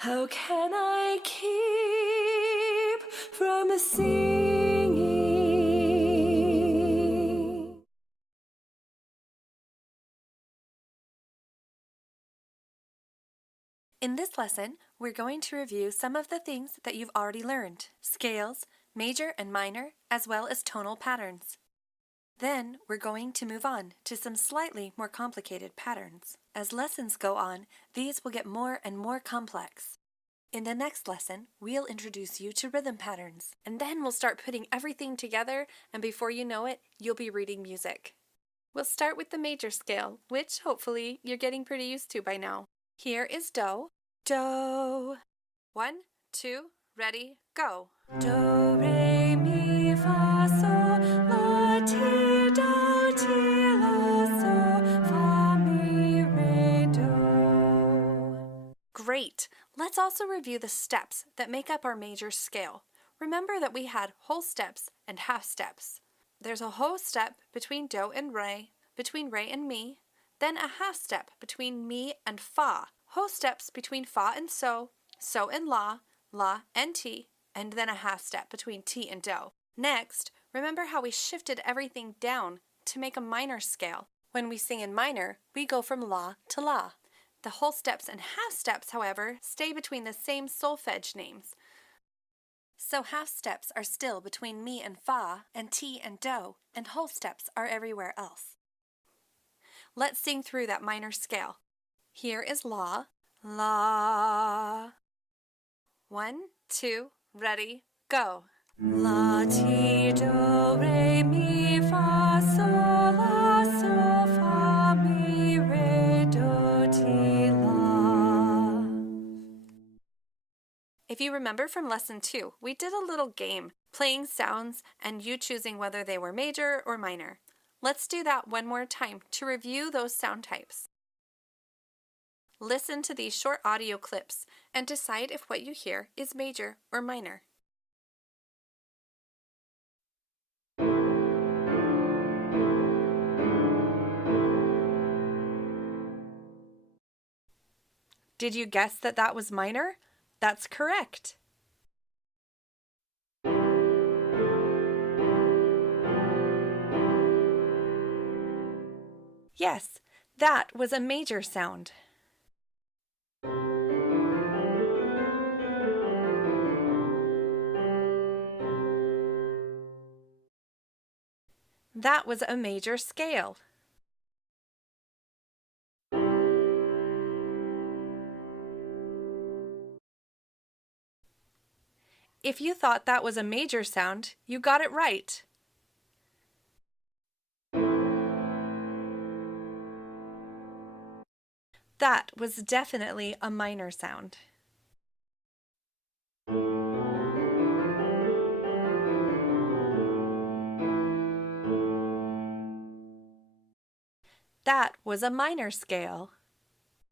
How can I keep from singing? In this lesson, we're going to review some of the things that you've already learned: scales, major and minor, as well as tonal patterns. Then we're going to move on to some slightly more complicated patterns. As lessons go on, these will get more and more complex. In the next lesson, we'll introduce you to rhythm patterns, and then we'll start putting everything together, and before you know it, you'll be reading music. We'll start with the major scale, which hopefully you're getting pretty used to by now. Here is Do. Do. 1, 2, ready, go. Do, re, mi, fa, sol, la, ti, do, ti, la, sol, fa, mi, re, do. Great! Let's also review the steps that make up our major scale. Remember that we had whole steps and half steps. There's a whole step between Do and Re, between Re and Mi, then a half step between Mi and Fa, whole steps between Fa and So and La and Ti, and then a half step between Ti and Do. Next, remember how we shifted everything down to make a minor scale. When we sing in minor, we go from La to La. The whole steps and half steps, however, stay between the same solfege names. So half steps are still between Mi and Fa and Ti and Do, and whole steps are everywhere else. Let's sing through that minor scale. Here is La, La. 1, 2, ready, go. La, ti, do, re, mi, fa, sol, la, sol, fa, mi, re, do, ti, la. If you remember from lesson 2, we did a little game, playing sounds and you choosing whether they were major or minor. Let's do that one more time to review those sound types. Listen to these short audio clips and decide if what you hear is major or minor. Did you guess that that was minor? That's correct. Yes, that was a major sound. That was a major scale. If you thought that was a major sound, you got it right. That was definitely a minor sound. That was a minor scale.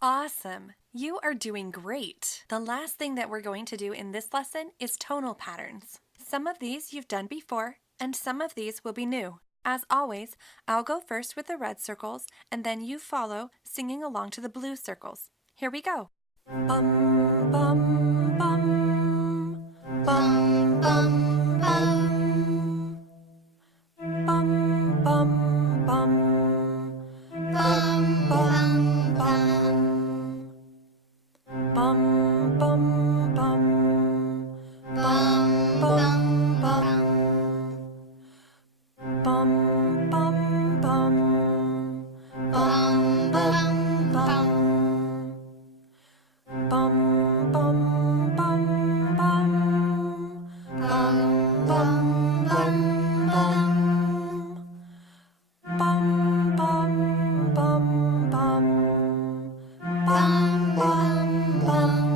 Awesome! You are doing great! The last thing that we're going to do in this lesson is tonal patterns. Some of these you've done before, and some of these will be new. As always, I'll go first with the red circles, and then you follow, singing along to the blue circles. Here we go. Bum, bum, bum. Bum, bum, bum. Bum, bum, bum. Bum, bum, bum. Bum, bum, bum. Bum, bum, bum. Bum, bum, bum. Bum, bum, bum. Bum, bum, bum, bum. Bum, bum, bum, bum. Bum, bum, bum, bum. Bum, bum, bum.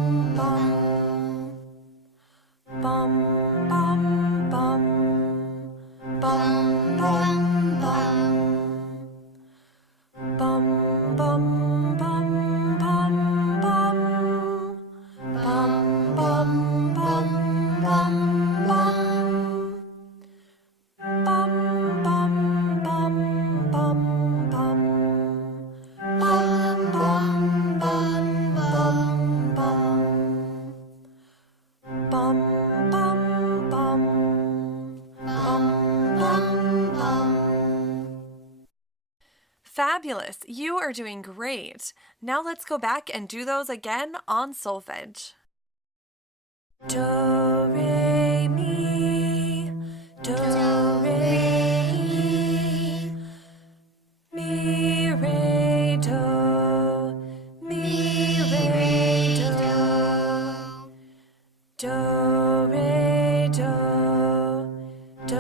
Fabulous! You are doing great. Now let's go back and do those again on solfege. Do, re, mi, do, re, mi, mi, re, do, mi, re, do, do, re, do, do,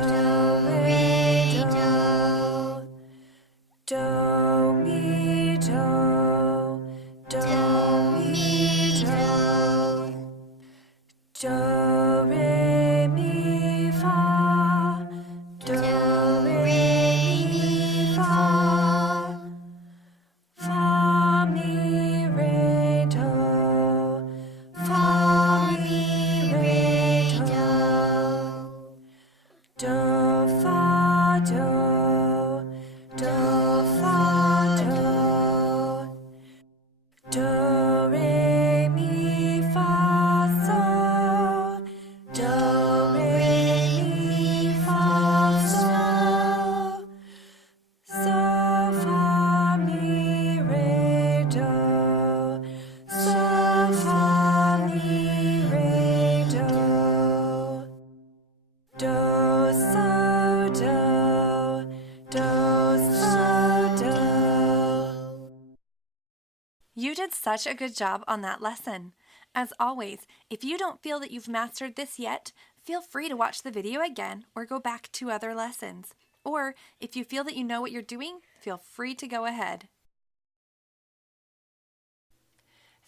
re, do, do, mi, do, do, mi, do, do, re, mi, fa, do, re, mi, fa, fa, mi, re, do, fa, mi, re, do, do, fa, do, do, fa, do, do, re, mi, fa, sol, do, re, mi, fa, sol, sol, fa, mi, re, do, sol, fa, mi, re, do, do, so, do, do, so, do. You did such a good job on that lesson. As always, if you don't feel that you've mastered this yet, feel free to watch the video again or go back to other lessons. Or if you feel that you know what you're doing, feel free to go ahead.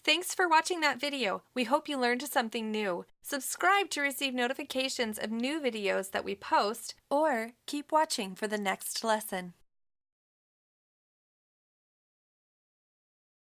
Thanks for watching that video. We hope you learned something new. Subscribe to receive notifications of new videos that we post, or keep watching for the next lesson.